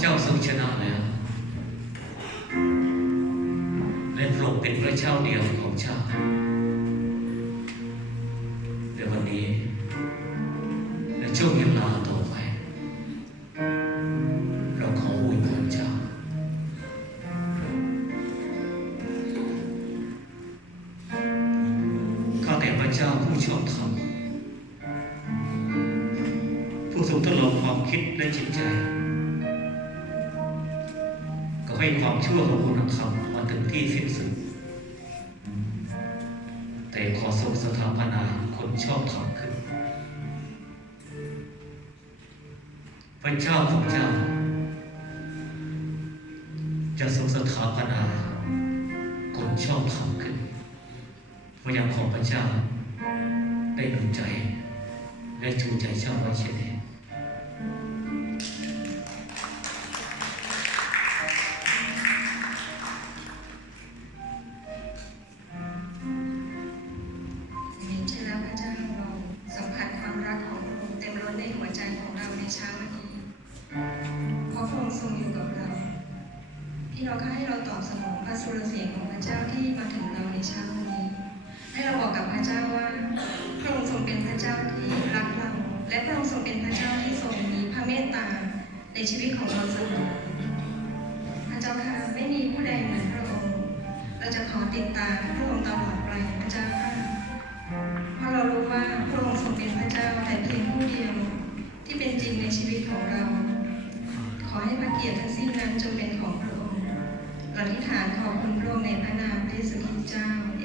เจ้าทรงชนะแล้วและพระองค์เป็นพระเจ้าเดียวของเจ้าในวันนี้และช่วงเวลาต่อไป เราขออวยพรเจ้า ข้าแต่พระเจ้าผู้ชอบธรรมผู้ทรงทดลองความคิดและจิตใจ ให้ความชั่วของคุณธรรมมาถึงที่สิ้นสุด แต่ขอทรงสถาปนาคนชอบธรรมขึ้น พระเจ้าของเจ้า จะทรงสถาปนาคนชอบธรรมขึ้นพระยาของพระเจ้าได้หนุนใจ และชูใจเจ้าไว้เช่นนี้ เราก็ให้เราตอบสนองพระสุรเสียงของพระเจ้าที่มาถึงเราในเช้าวันนี้ ให้เราบอกกับพระเจ้าว่าพระองค์ทรงเป็นพระเจ้าที่รักเรา และพระองค์ทรงเป็นพระเจ้าที่ทรงมีพระเมตตาในชีวิตของเราเสมอพระเจ้าค่ะไม่มีผู้ใดเหมือนพระองค์ เราจะขอติดตามพระองค์ตลอดไปพระเจ้าค่ะ ข